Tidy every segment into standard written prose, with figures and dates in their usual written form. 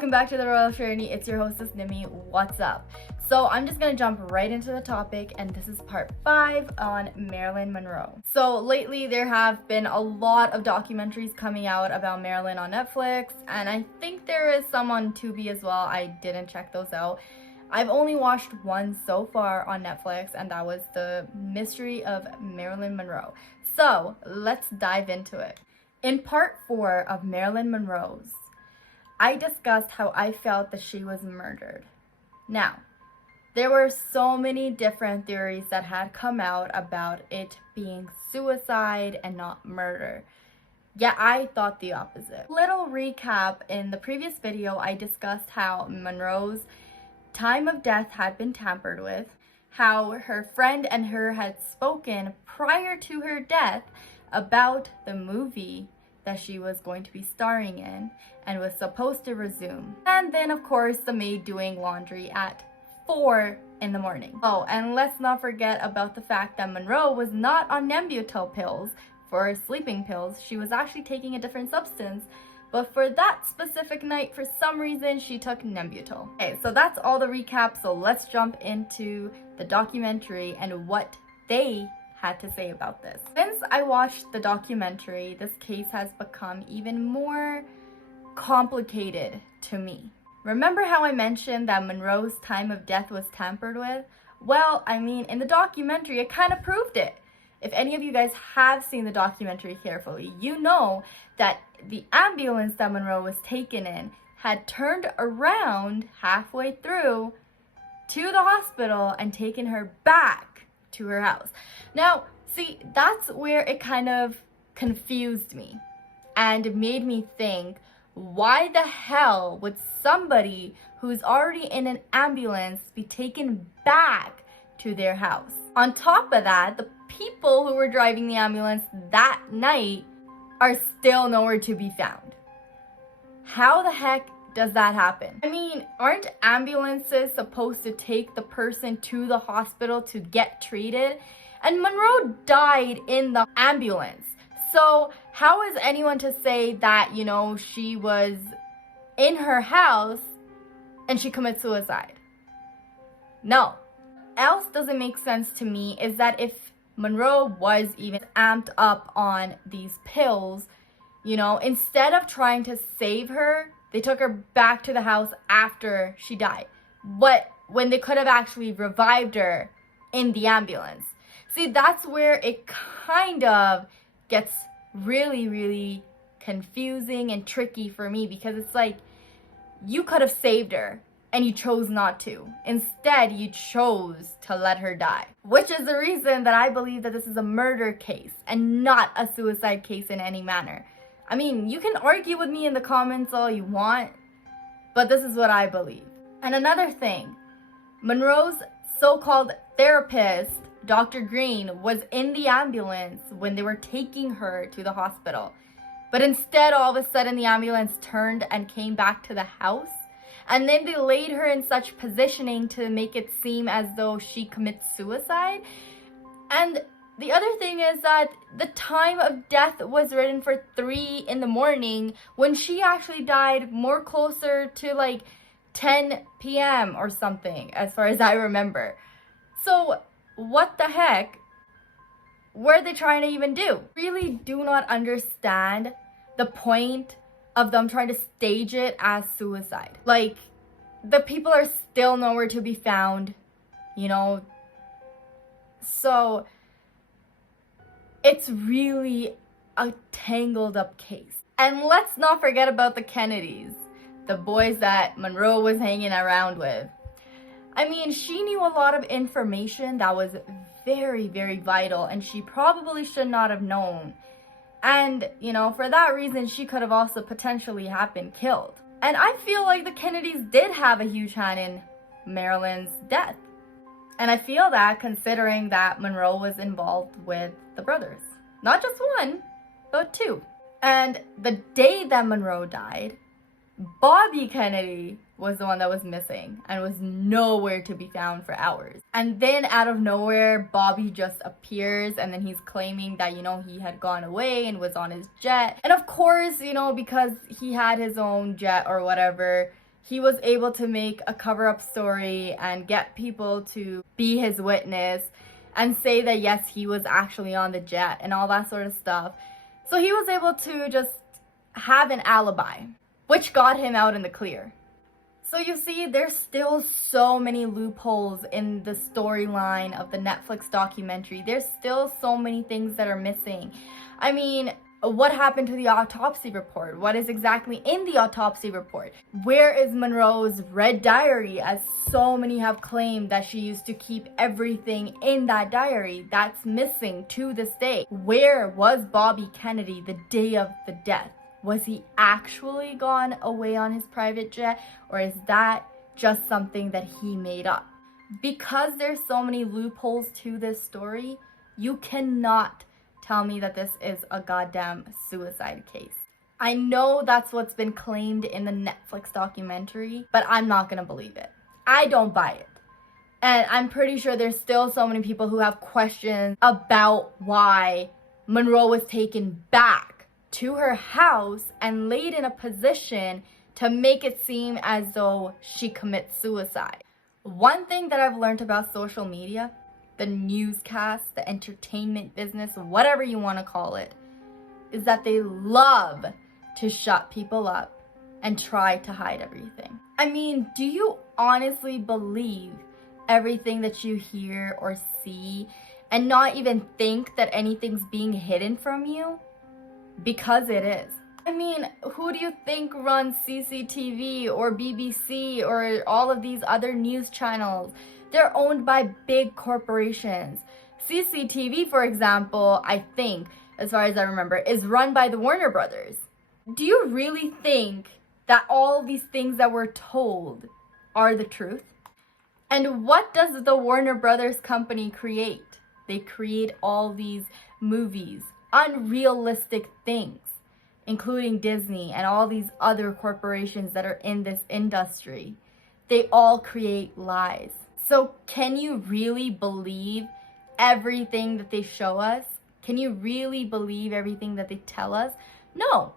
welcome back to the Royal Journey. It's your hostess Nimi. What's up? So I'm just gonna jump right into the topic, and this is part 5 on Marylin Monroe. So lately there have been a lot of documentaries coming out about Marylin on Netflix, and I think there is some on Tubi as well. I didn't check those out. I've only watched one so far on Netflix, and that was The Mystery of Marylin Monroe. So let's dive into it. In part 4 of Marylin Monroe's, I discussed how I felt that she was murdered. Now, there were so many different theories that had come out about it being suicide and not murder. Yet I thought the opposite. Little recap, in the previous video, I discussed how Monroe's time of death had been tampered with, how her friend and her had spoken prior to her death about the movie that she was going to be starring in and was supposed to resume. And then of course the maid doing laundry at 4 in the morning. Oh, and let's not forget about the fact that Monroe was not on Nembutal pills for sleeping pills. She was actually taking a different substance, but for that specific night, for some reason, she took Nembutal. Okay, so that's all the recap, so let's jump into the documentary and what they had to say about this. Since I watched the documentary, this case has become even more complicated to me. Remember how I mentioned that Monroe's time of death was tampered with? Well, I mean, in the documentary, it kind of proved it. If any of you guys have seen the documentary carefully, you know that the ambulance that Monroe was taken in had turned around halfway through to the hospital and taken her back to her house. Now, see, that's where it kind of confused me and made me think, why the hell would somebody who's already in an ambulance be taken back to their house? On top of that, the people who were driving the ambulance that night are still nowhere to be found. How the heck does that happen? I mean, aren't ambulances supposed to take the person to the hospital to get treated? And Monroe died in the ambulance. So how is anyone to say that, you know, she was in her house and she commits suicide? No. Else doesn't make sense to me is that if Monroe was even amped up on these pills, you know, instead of trying to save her, they took her back to the house after she died. When they could have actually revived her in the ambulance. See, that's where it kind of gets really, really confusing and tricky for me, because it's like, you could have saved her and you chose not to. Instead, you chose to let her die. Which is the reason that I believe that this is a murder case and not a suicide case in any manner. I mean, you can argue with me in the comments all you want, but this is what I believe. And another thing, Monroe's so-called therapist, Dr. Green, was in the ambulance when they were taking her to the hospital. But instead, all of a sudden, the ambulance turned and came back to the house. And then they laid her in such positioning to make it seem as though she commits suicide. And the other thing is that the time of death was written for 3 in the morning when she actually died more closer to like 10 p.m. or something, as far as I remember. So what the heck were they trying to even do? Really do not understand the point of them trying to stage it as suicide. Like, the people are still nowhere to be found, you know? So it's really a tangled up case. And let's not forget about the Kennedys, the boys that Monroe was hanging around with. I mean, she knew a lot of information that was very, very vital, and she probably should not have known. And, you know, for that reason, she could have also potentially have been killed. And I feel like the Kennedys did have a huge hand in Marylin's death. And I feel that considering that Monroe was involved with the brothers. Not just one, but 2. And the day that Monroe died, Bobby Kennedy was the one that was missing and was nowhere to be found for hours. And then out of nowhere, Bobby just appears, and then he's claiming that, you know, he had gone away and was on his jet. And of course, you know, because he had his own jet or whatever, he was able to make a cover-up story and get people to be his witness and say that yes, he was actually on the jet and all that sort of stuff. So he was able to just have an alibi, which got him out in the clear. So you see, there's still so many loopholes in the storyline of the Netflix documentary. There's still so many things that are missing. I mean, what happened to the autopsy report? What is exactly in the autopsy report? Where is Monroe's red diary, as so many have claimed that she used to keep everything in that diary? That's missing to this day. Where was Bobby Kennedy the day of the death? Was he actually gone away on his private jet, or is that just something that he made up? Because there's so many loopholes to this story, you cannot tell me that this is a goddamn suicide case. I know that's what's been claimed in the Netflix documentary, but I'm not gonna believe it. I don't buy it. And I'm pretty sure there's still so many people who have questions about why Monroe was taken back to her house and laid in a position to make it seem as though she commits suicide. One thing that I've learned about social media, the newscast, the entertainment business, whatever you want to call it, is that they love to shut people up and try to hide everything. I mean, do you honestly believe everything that you hear or see and not even think that anything's being hidden from you? Because it is. I mean, who do you think runs CCTV or BBC or all of these other news channels? They're owned by big corporations. CCTV, for example, I think, as far as I remember, is run by the Warner Brothers. Do you really think that all these things that we're told are the truth? And what does the Warner Brothers company create? They create all these movies, unrealistic things, including Disney and all these other corporations that are in this industry. They all create lies. So can you really believe everything that they show us? Can you really believe everything that they tell us? No,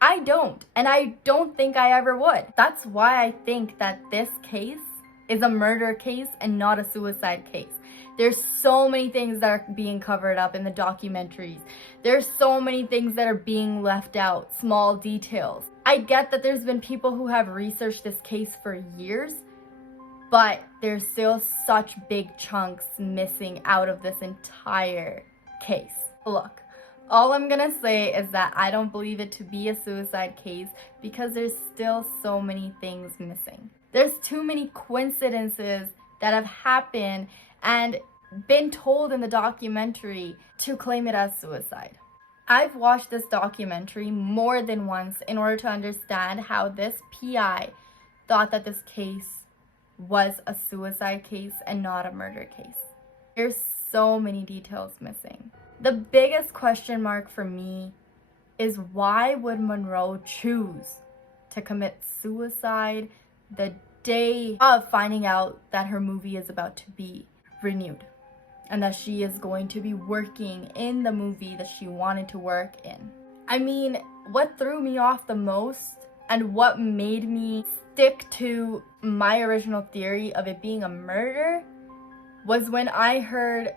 I don't. And I don't think I ever would. That's why I think that this case is a murder case and not a suicide case. There's so many things that are being covered up in the documentaries. There's so many things that are being left out, small details. I get that there's been people who have researched this case for years, but there's still such big chunks missing out of this entire case. Look, all I'm gonna say is that I don't believe it to be a suicide case because there's still so many things missing. There's too many coincidences that have happened and been told in the documentary to claim it as suicide. I've watched this documentary more than once in order to understand how this PI thought that this case was a suicide case and not a murder case. There's so many details missing. The biggest question mark for me is why would Monroe choose to commit suicide the day of finding out that her movie is about to be renewed and that she is going to be working in the movie that she wanted to work in? I mean, what threw me off the most and what made me stick to my original theory of it being a murder was when I heard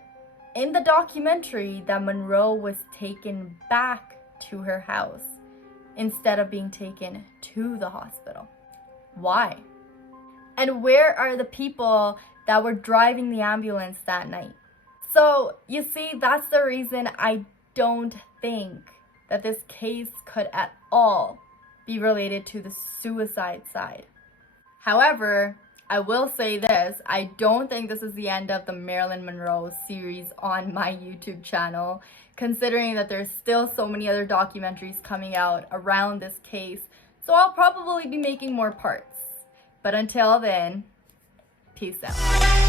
in the documentary that Monroe was taken back to her house instead of being taken to the hospital. Why? And where are the people that were driving the ambulance that night? So, you see, that's the reason I don't think that this case could at all be related to the suicide side. However, I will say this, I don't think this is the end of the Marylin Monroe series on my YouTube channel, considering that there's still so many other documentaries coming out around this case, so I'll probably be making more parts. But until then, peace out.